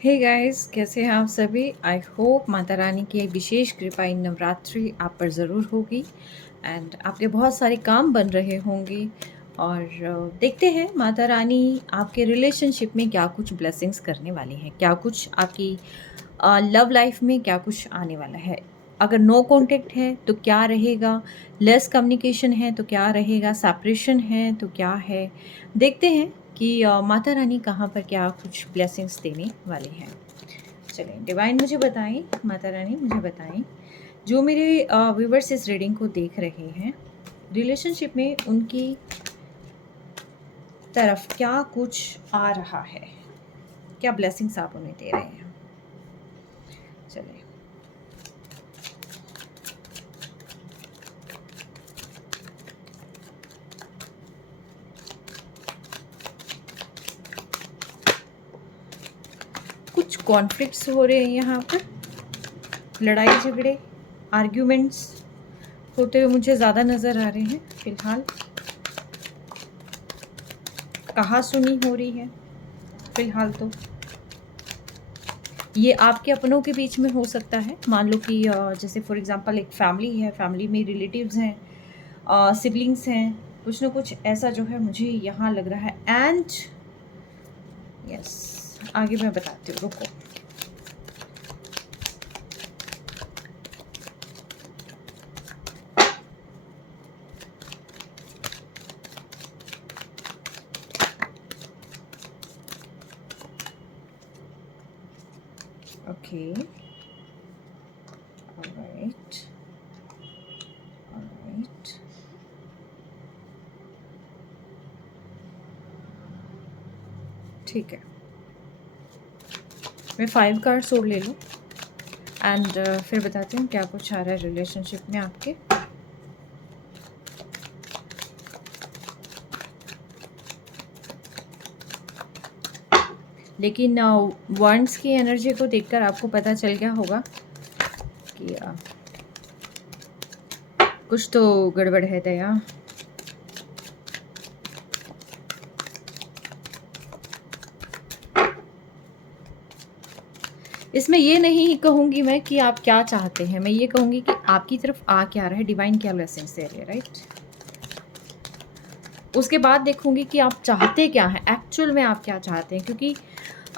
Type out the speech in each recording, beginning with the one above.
Hey guys, कैसे हैं आप सभी। आई होप माता रानी की एक विशेष कृपा इन नवरात्रि आप पर ज़रूर होगी एंड आपके बहुत सारे काम बन रहे होंगे। और देखते हैं माता रानी आपके रिलेशनशिप में क्या कुछ ब्लेसिंग्स करने वाली हैं, क्या कुछ आपकी लव लाइफ में क्या कुछ आने वाला है। अगर नो कांटेक्ट है तो क्या रहेगा, लेस कम्युनिकेशन है तो क्या रहेगा, सेपरेशन है तो क्या है। देखते हैं कि माता रानी कहाँ पर क्या कुछ ब्लेसिंग्स देने वाली हैं। चलें, डिवाइन मुझे बताएं, माता रानी मुझे बताएं, जो मेरे व्यूवर्स इस रीडिंग को देख रहे हैं, रिलेशनशिप में उनकी तरफ क्या कुछ आ रहा है, क्या ब्लेसिंग्स आप उन्हें दे रहे हैं। चलें, कुछ कॉन्फ्लिक्ट्स हो रहे हैं यहाँ पर, लड़ाई झगड़े, आर्ग्यूमेंट्स होते हुए मुझे ज़्यादा नज़र आ रहे हैं। फ़िलहाल कहा सुनी हो रही है। फ़िलहाल तो ये आपके अपनों के बीच में हो सकता है। मान लो कि जैसे फॉर एग्ज़ाम्पल एक फैमिली है, फैमिली में रिलेटिव्स हैं, सिबलिंग्स हैं, कुछ ना कुछ ऐसा जो है मुझे यहाँ लग रहा है। एंड यस, आगे मैं बताती हूँ, रुको। Okay, alright, alright. ठीक है, मैं 5 कार्ड्स और ले लूँ एंड फिर बताती हूँ क्या कुछ आ रहा है रिलेशनशिप में आपके। लेकिन वंड्स की एनर्जी को देखकर आपको पता चल गया होगा कि कुछ तो गड़बड़ है दया। इसमें ये नहीं कहूँगी मैं कि आप क्या चाहते हैं, मैं ये कहूँगी कि आपकी तरफ आ क्या रहा है, डिवाइन क्या ब्लेसिंग्स दे रही है, राइट। उसके बाद देखूँगी कि आप चाहते क्या हैं, एक्चुअल में आप क्या चाहते हैं। क्योंकि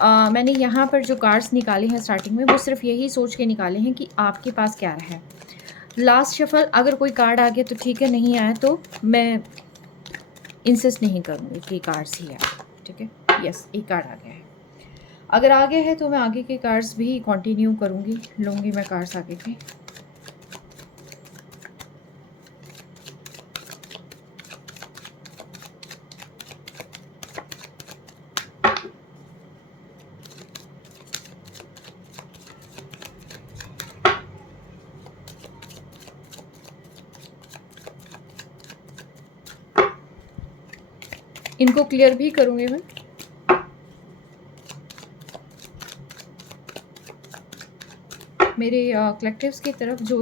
मैंने यहाँ पर जो कार्ड्स निकाले हैं स्टार्टिंग में, वो सिर्फ यही सोच के निकाले हैं कि आपके पास क्या है। लास्ट शफल अगर कोई कार्ड आ गया तो ठीक है, नहीं आया तो मैं इंसिस्ट नहीं करूँगी कि कार्ड्स ही आए। ठीक है, यस, एक कार्ड आ गया है। अगर आगे है तो मैं आगे के कार्ड्स भी कंटिन्यू करूँगी, लूँगी मैं कार्ड्स आगे के। इनको क्लियर भी करूँगी मैं। मेरे कलेक्टिव्स की तरफ जो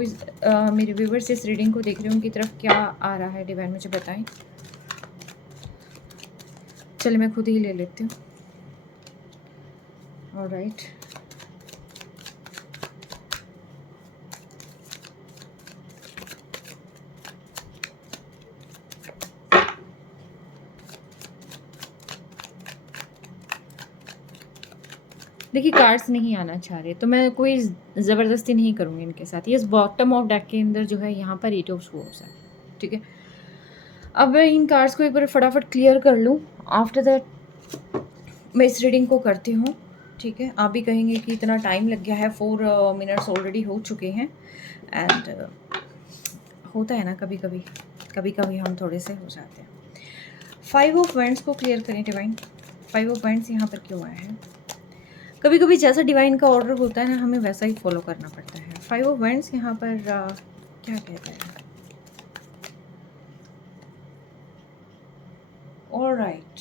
मेरे व्यूवर्स इस रीडिंग को देख रहे हैं उनकी तरफ क्या आ रहा है, डिवाइन मुझे बताएं। चलिए मैं खुद ही ले लेती हूँ। ऑलराइट, देखिए कार्ड्स नहीं आना चाह रहे तो मैं कोई ज़बरदस्ती नहीं करूँगी इनके साथ। ये बॉटम ऑफ डेक के अंदर जो है यहाँ पर 8 ऑफ स्वॉर्ड्स है। ठीक है, अब मैं इन कार्ड्स को एक बार फटाफट क्लियर कर लूँ, आफ्टर दैट मैं इस रीडिंग को करती हूँ। ठीक है, आप भी कहेंगे कि इतना टाइम लग गया है, 4 मिनट्स ऑलरेडी हो चुके हैं। एंड होता है ना, कभी कभी कभी कभी हम थोड़े से हो जाते हैं। 5 ऑफ वैंड्स को क्लियर करें डिवाइन। 5 ऑफ वैंड्स यहाँ पर क्यों आया है। कभी कभी जैसा डिवाइन का ऑर्डर होता है ना, हमें वैसा ही फॉलो करना पड़ता है। 5 ऑफ वैंड्स यहाँ पर क्या कहते हैं। Alright,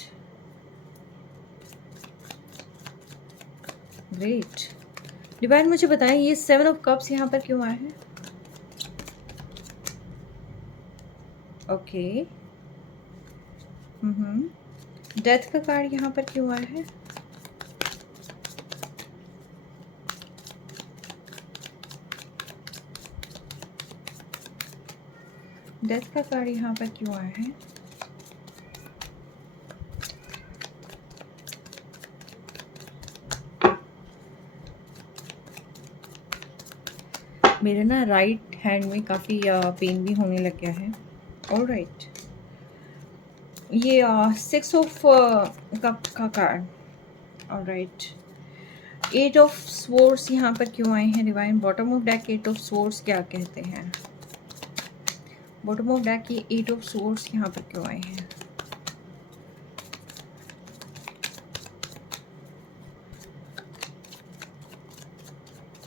great. डिवाइन मुझे बताएं, ये 7 ऑफ कप्स यहाँ पर क्यों आए हैं। ओके, डेथ का कार्ड यहाँ पर क्यों आया है। डेथ का कार्ड यहाँ पर क्यों आया है? मेरे ना राइट हैंड में काफ़ी पेन भी होने लग गया है। ऑलराइट, ये 6 ऑफ कप का कार्ड। ऑलराइट, 8 ऑफ स्वॉर्ड्स यहाँ पर क्यों आए हैं divine? Bottom of deck 8 of swords क्या कहते हैं? बॉटम ऑफ डेक ये 8 ऑफ स्वॉर्ड्स यहाँ पर क्यों आए हैं?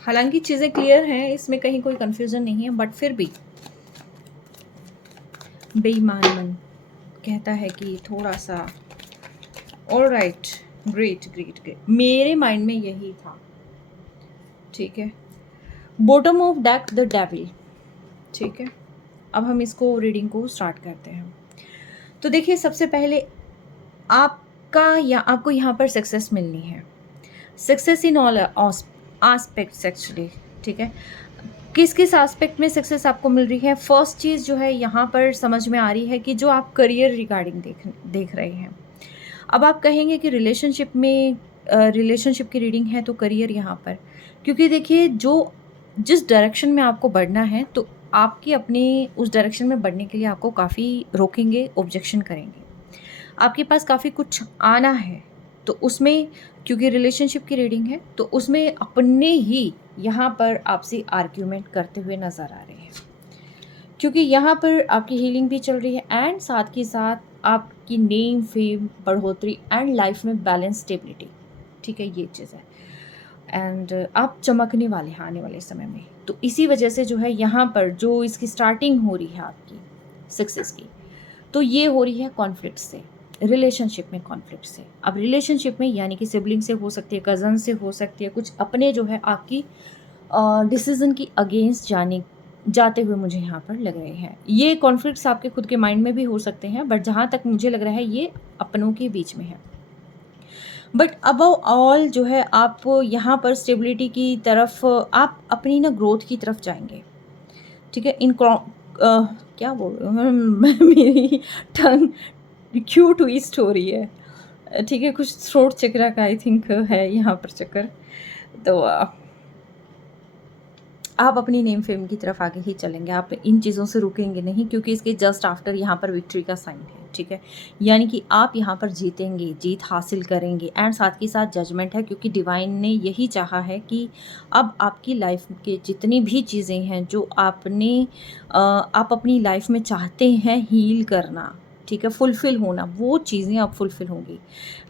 हालांकि चीज़ें क्लियर हैं, इसमें कहीं कोई कंफ्यूजन नहीं है, बट फिर भी बेईमान मन कहता है कि थोड़ा सा। ऑलराइट, ग्रेट ग्रेट ग्रेट, मेरे माइंड में यही था। ठीक है, bottom of deck the devil. ठीक है, अब हम इसको रीडिंग को स्टार्ट करते हैं। तो देखिए, सबसे पहले आपको यहाँ पर सक्सेस मिलनी है। Success in all aspects actually. ठीक है, किस किस एस्पेक्ट में सक्सेस आपको मिल रही है? फर्स्ट चीज़ जो है यहाँ पर समझ में आ रही है कि जो आप करियर रिगार्डिंग देख रहे हैं। अब आप कहेंगे कि रिलेशनशिप की रीडिंग है तो करियर यहाँ पर, क्योंकि देखिए जिस डायरेक्शन में आपको बढ़ना है तो आपकी अपने उस डायरेक्शन में बढ़ने के लिए आपको काफ़ी रोकेंगे, ऑब्जेक्शन करेंगे। आपके पास काफ़ी कुछ आना है, तो उसमें क्योंकि रिलेशनशिप की रीडिंग है तो उसमें अपने ही यहाँ पर आपसे आर्ग्यूमेंट करते हुए नज़र आ रहे हैं, क्योंकि यहाँ पर आपकी हीलिंग भी चल रही है एंड साथ के साथ आपकी नेम, फेम, बढ़ोतरी एंड लाइफ में बैलेंस, स्टेबिलिटी। ठीक है, ये चीज़ है एंड आप चमकने वाले हैं आने वाले समय में। तो इसी वजह से जो है यहाँ पर जो इसकी स्टार्टिंग हो रही है आपकी सक्सेस की, तो ये हो रही है कॉन्फ्लिक्ट से, रिलेशनशिप में कॉन्फ्लिक्ट से। अब रिलेशनशिप में यानी कि सिबलिंग से हो सकती है, कज़न से हो सकती है, कुछ अपने जो है आपकी डिसीज़न की अगेंस्ट जाते हुए मुझे यहाँ पर लग रहे हैं। ये कॉन्फ्लिक्ट्स आपके खुद के माइंड में भी हो सकते हैं, बट जहाँ तक मुझे लग रहा है ये अपनों के बीच में है। बट अबव ऑल जो है आप यहाँ पर स्टेबिलिटी की तरफ, आप अपनी ना ग्रोथ की तरफ जाएंगे। ठीक है, क्या बोल रही हूँ मेरी टंग क्यों ट्विस्ट हो रही है। ठीक है, कुछ थ्रोट चक्र का आई थिंक है यहाँ पर चक्कर। तो आप अपनी नेम फेम की तरफ आगे ही चलेंगे, आप इन चीज़ों से रुकेंगे नहीं, क्योंकि इसके जस्ट आफ्टर यहाँ पर विक्ट्री का साइन है। ठीक है, यानी कि आप यहाँ पर जीतेंगे, जीत हासिल करेंगे एंड साथ के साथ जजमेंट है, क्योंकि डिवाइन ने यही चाहा है कि अब आपकी लाइफ के जितनी भी चीज़ें हैं जो आप अपनी लाइफ में चाहते हैं हील करना, ठीक है, फुलफ़िल होना, वो चीज़ें अब फुलफ़िल होंगी।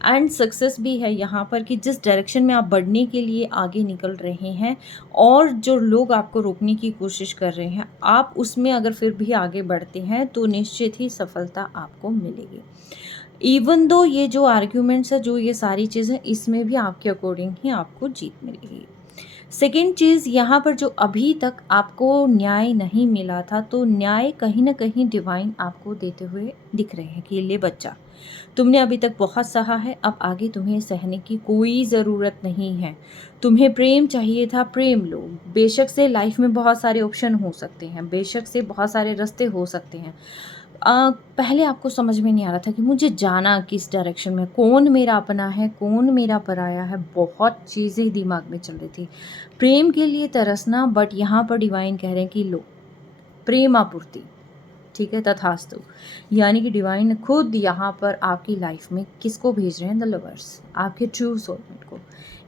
एंड सक्सेस भी है यहाँ पर कि जिस डायरेक्शन में आप बढ़ने के लिए आगे निकल रहे हैं और जो लोग आपको रोकने की कोशिश कर रहे हैं, आप उसमें अगर फिर भी आगे बढ़ते हैं तो निश्चित ही सफलता आपको मिलेगी। इवन दो ये जो आर्ग्यूमेंट्स है, जो ये सारी चीज़ें, इसमें भी आपके अकॉर्डिंग ही आपको जीत मिलेगी। सेकेंड चीज़, यहाँ पर जो अभी तक आपको न्याय नहीं मिला था, तो न्याय कहीं ना कहीं डिवाइन आपको देते हुए दिख रहे हैं कि ले बच्चा, तुमने अभी तक बहुत सहा है, अब आगे तुम्हें सहने की कोई ज़रूरत नहीं है। तुम्हें प्रेम चाहिए था, प्रेम लो। बेशक से लाइफ में बहुत सारे ऑप्शन हो सकते हैं, बेशक से बहुत सारे रास्ते हो सकते हैं। पहले आपको समझ में नहीं आ रहा था कि मुझे जाना किस डायरेक्शन में, कौन मेरा अपना है, कौन मेरा पराया है, बहुत चीज़ें दिमाग में चल रही थी। प्रेम के लिए तरसना, बट यहाँ पर डिवाइन कह रहे हैं कि लो प्रेम आपूर्ति। ठीक है, तथास्तु। यानी कि डिवाइन खुद यहाँ पर आपकी लाइफ में किसको भेज रहे हैं? द लवर्स, आपके ट्रू सोलमेट को,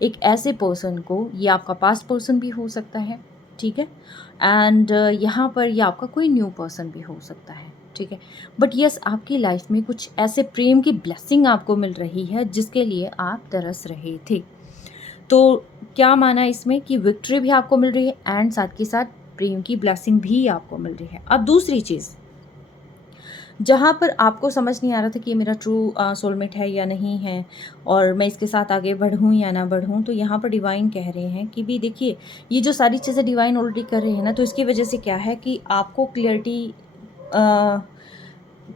एक ऐसे पर्सन को। ये आपका पास्ट पर्सन भी हो सकता है, ठीक है, एंड यहाँ पर ये आपका कोई न्यू पर्सन भी हो सकता है। ठीक है, बट यस, आपकी लाइफ में कुछ ऐसे प्रेम की ब्लेसिंग आपको मिल रही है जिसके लिए आप तरस रहे थे। तो क्या माना इसमें कि विक्ट्री भी आपको मिल रही है एंड साथ के साथ प्रेम की ब्लेसिंग भी आपको मिल रही है। अब दूसरी चीज़, जहाँ पर आपको समझ नहीं आ रहा था कि ये मेरा ट्रू सोलमेट है या नहीं है, और मैं इसके साथ आगे बढ़ूँ या ना बढ़ूँ, तो यहाँ पर डिवाइन कह रहे हैं कि भी देखिए, ये जो सारी चीज़ें डिवाइन ऑलरेडी कर रहे हैं ना, तो इसकी वजह से क्या है कि आपको क्लियरिटी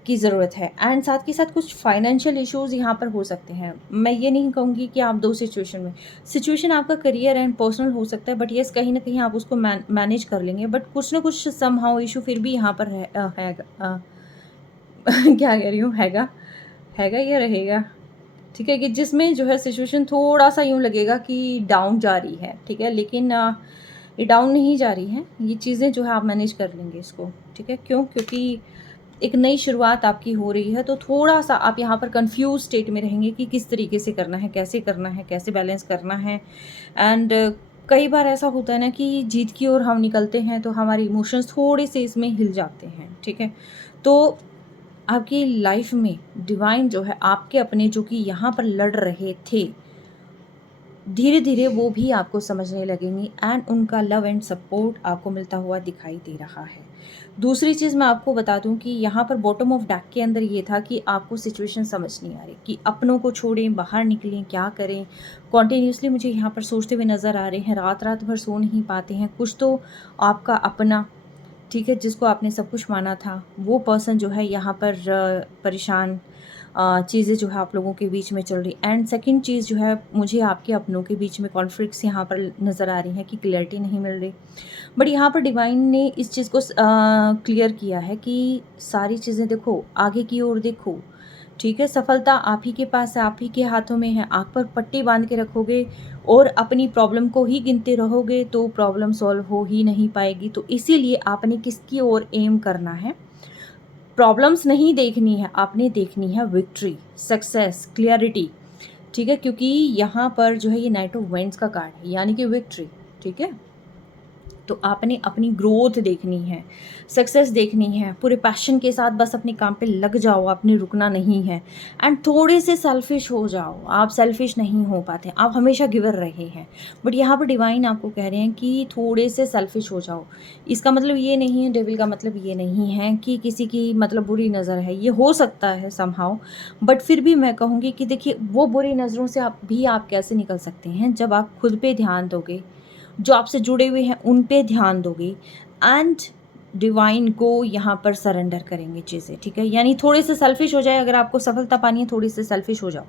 की ज़रूरत है एंड साथ के साथ कुछ फाइनेंशियल इश्यूज़ यहाँ पर हो सकते हैं। मैं ये नहीं कहूँगी कि आप 2 सिचुएशन आपका करियर एंड पर्सनल हो सकता है, बट येस कहीं न कहीं आप उसको मैनेज कर लेंगे, बट कुछ ना कुछ समहाउ इश्यू फिर भी यहाँ पर हैगा। क्या कह रही हूँ, हैगा या रहेगा? ठीक है, कि जिसमें जो है सिचुएशन थोड़ा-सा यूँ लगेगा कि डाउन जा रही है, ठीक है? लेकिन ये डाउन नहीं जा रही है, ये चीज़ें जो है आप मैनेज कर लेंगे इसको, ठीक है? क्यों? क्योंकि एक नई शुरुआत आपकी हो रही है, तो थोड़ा-सा आप यहाँ पर कन्फ्यूज़ स्टेट में रहेंगे कि किस तरीके से करना है, कैसे बैलेंस करना है एंड कई बार ऐसा होता है ना कि जीत की ओर हम निकलते हैं, तो हमारे इमोशंस थोड़े-से इसमें हिल जाते हैं, ठीक है? तो आपकी लाइफ में डिवाइन जो है आपके अपने जो कि यहाँ पर लड़ रहे थे, धीरे-धीरे वो भी आपको समझने लगेंगी एंड उनका लव एंड सपोर्ट आपको मिलता हुआ दिखाई दे रहा है। दूसरी चीज़ मैं आपको बता दूँ कि यहाँ पर बॉटम ऑफ डेक के अंदर ये था कि आपको सिचुएशन समझ नहीं आ रही कि अपनों को छोड़ें, बाहर निकलें, क्या करें? कॉन्टिन्यूअसली मुझे यहाँ पर सोचते हुए नज़र आ रहे हैं, रात-रात भर सो नहीं पाते हैं। कुछ तो आपका अपना, ठीक है, जिसको आपने सब कुछ माना था, वो पर्सन जो है यहाँ पर परेशान, चीज़ें जो है आप लोगों के बीच में चल रही एंड सेकंड चीज़ जो है मुझे आपके अपनों के बीच में कॉन्फ्लिक्ट्स यहाँ पर नज़र आ रही हैं कि क्लैरिटी नहीं मिल रही। बट यहाँ पर डिवाइन ने इस चीज़ को क्लियर किया है कि सारी चीज़ें देखो, आगे की ओर देखो, ठीक है? सफलता आप ही के पास है, आप ही के हाथों में है। आँख पर पट्टी बाँध के रखोगे और अपनी प्रॉब्लम को ही गिनते रहोगे तो प्रॉब्लम सॉल्व हो ही नहीं पाएगी। तो इसीलिए आपने किसकी ओर एम करना है? प्रॉब्लम्स नहीं देखनी है, आपने देखनी है विक्ट्री, सक्सेस, क्लैरिटी, ठीक है? क्योंकि यहाँ पर जो है ये नाइट ऑफ वेंड्स का कार्ड है, यानी कि विक्ट्री, ठीक है? तो आपने अपनी ग्रोथ देखनी है, सक्सेस देखनी है, पूरे पैशन के साथ बस अपने काम पे लग जाओ, आपने रुकना नहीं है एंड थोड़े से सेल्फिश हो जाओ। आप सेल्फिश नहीं हो पाते, आप हमेशा गिवर रहे हैं, बट यहाँ पर डिवाइन आपको कह रहे हैं कि थोड़े से सेल्फिश हो जाओ। इसका मतलब ये नहीं है, डेविल का मतलब ये नहीं है कि किसी की मतलब बुरी नज़र है, ये हो सकता है समहाउ, बट फिर भी मैं कहूँगी कि देखिए वो बुरी नज़रों से आप कैसे निकल सकते हैं जब आप खुद पे ध्यान दोगे, जो आपसे जुड़े हुए हैं उन पे ध्यान दोगे एंड डिवाइन को यहाँ पर सरेंडर करेंगे चीज़ें, ठीक है? यानी थोड़े से सेल्फिश हो जाए, अगर आपको सफलता पानी है थोड़ी से सेल्फिश हो जाओ,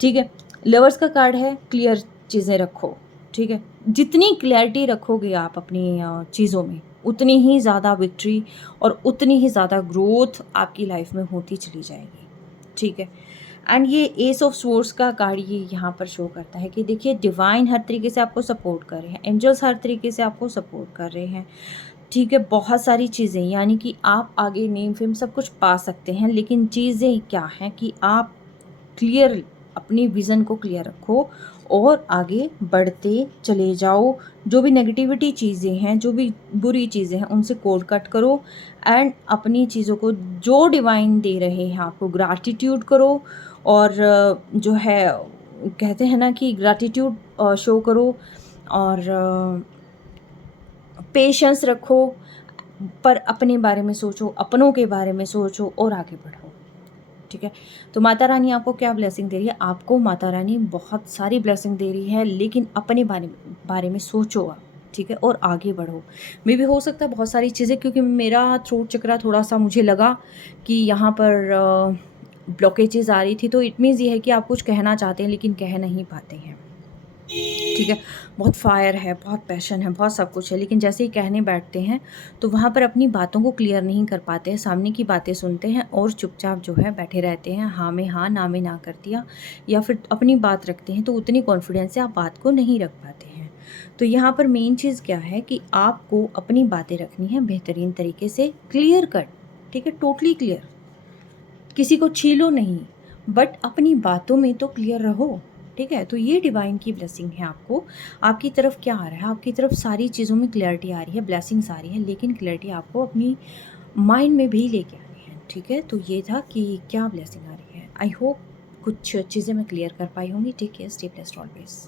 ठीक है? लवर्स का कार्ड है, क्लियर चीज़ें रखो, ठीक है? जितनी क्लैरिटी रखोगे आप अपनी चीज़ों में, उतनी ही ज़्यादा विक्ट्री और उतनी ही ज़्यादा ग्रोथ आपकी लाइफ में होती चली जाएगी, ठीक है? एंड ये एस ऑफ स्वॉर्ड्स का कार्ड ये यहाँ पर शो करता है कि देखिए डिवाइन हर तरीके से आपको सपोर्ट कर रहे हैं, एंजल्स हर तरीके से आपको सपोर्ट कर रहे हैं, ठीक है? बहुत सारी चीज़ें, यानी कि आप आगे नेम फेम सब कुछ पा सकते हैं, लेकिन चीज़ें क्या हैं कि आप क्लियर अपनी विज़न को क्लियर रखो और आगे बढ़ते चले जाओ। जो भी नेगेटिविटी चीज़ें हैं, जो भी बुरी चीज़ें हैं, उनसे कोड कट करो एंड अपनी चीज़ों को जो डिवाइन दे रहे हैं आपको ग्रैटिट्यूड करो और जो है कहते हैं ना कि ग्रैटिट्यूड शो करो और पेशेंस रखो, पर अपने बारे में सोचो, अपनों के बारे में सोचो और आगे बढ़ो, ठीक है? तो माता रानी आपको क्या ब्लेसिंग दे रही है? आपको माता रानी बहुत सारी ब्लेसिंग दे रही है, लेकिन अपने बारे में सोचो आप, ठीक है? और आगे बढ़ो। मे बी हो सकता है बहुत सारी चीज़ें, क्योंकि मेरा थ्रोट चक्रा थोड़ा-सा मुझे लगा कि यहाँ पर ब्लॉकेजेज़ आ रही थी, तो इट मीन्स ये है कि आप कुछ कहना चाहते हैं लेकिन कह नहीं पाते हैं, ठीक है? बहुत फायर है, बहुत पैशन है, बहुत सब कुछ है, लेकिन जैसे ही कहने बैठते हैं तो वहाँ पर अपनी बातों को क्लियर नहीं कर पाते हैं, सामने की बातें सुनते हैं और चुपचाप जो है बैठे रहते हैं, हाँ में हाँ, ना में ना कर दिया, या फिर अपनी बात रखते हैं तो उतनी कॉन्फिडेंस से आप बात को नहीं रख पाते हैं। तो यहाँ पर मेन चीज़ क्या है कि आपको अपनी बातें रखनी है बेहतरीन तरीके से, क्लियर कट, ठीक है? टोटली क्लियर, किसी को छीलो नहीं, बट अपनी बातों में तो क्लियर रहो, ठीक है? तो ये डिवाइन की ब्लेसिंग है आपको। आपकी तरफ क्या आ रहा है? आपकी तरफ सारी चीज़ों में क्लैरिटी आ रही है, ब्लेसिंग्स आ रही है, लेकिन क्लैरिटी आपको अपनी माइंड में भी लेके आनी है, ठीक है? तो ये था कि क्या ब्लेसिंग आ रही है। आई होप कुछ चीज़ें मैं क्लियर कर पाई होंगी। Take care, stay blessed always.